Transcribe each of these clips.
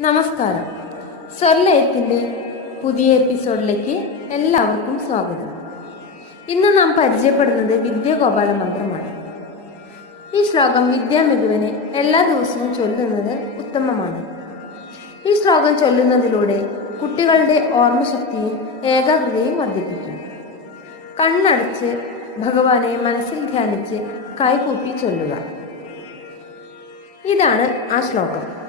നമസ്കാരം. സ്വർലയത്തിന്റെ പുതിയ എപ്പിസോഡിലേക്ക് എല്ലാവർക്കും സ്വാഗതം. ഇന്ന് നാം പരിചയപ്പെടുന്നത് വിദ്യാഗോപാല മന്ത്രമാണ്. ഈ ശ്ലോകം വിദ്യാമികുവിനെ എല്ലാ ദിവസവും ചൊല്ലുന്നത് ഉത്തമമാണ്. ഈ ശ്ലോകം ചൊല്ലുന്നതിലൂടെ കുട്ടികളുടെ ഓർമ്മശക്തിയും ഏകാഗ്രതയും വർദ്ധിപ്പിക്കും. കണ്ണടച്ച് ഭഗവാനെ മനസ്സിൽ ധ്യാനിച്ച് കൈകൂപ്പി ചൊല്ലുക. ഇതാണ് ആ ശ്ലോകം.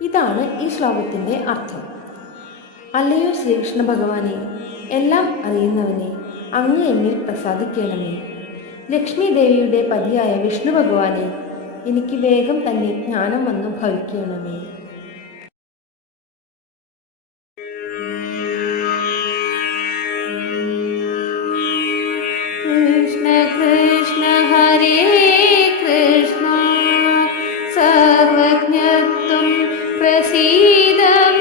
ഇതാണ് ഈ ശ്ലോകത്തിന്റെ അർത്ഥം. അല്ലയോ ശ്രീകൃഷ്ണ ഭഗവാനെ എല്ലാം അറിയുന്നവനെ അങ്ങ് എന്നിൽ പ്രസാദിക്കണമേ. ലക്ഷ്മി ദേവിയുടെ പതിയായ വിഷ്ണു ഭഗവാനെ എനിക്ക് വേഗം തന്നെ ജ്ഞാനം വന്നു ഭവിക്കണമേ. കൃഷ്ണ കൃഷ്ണ ഹരേ കൃഷ്ണ സർവജ്ഞത്വം പ്രസീതം.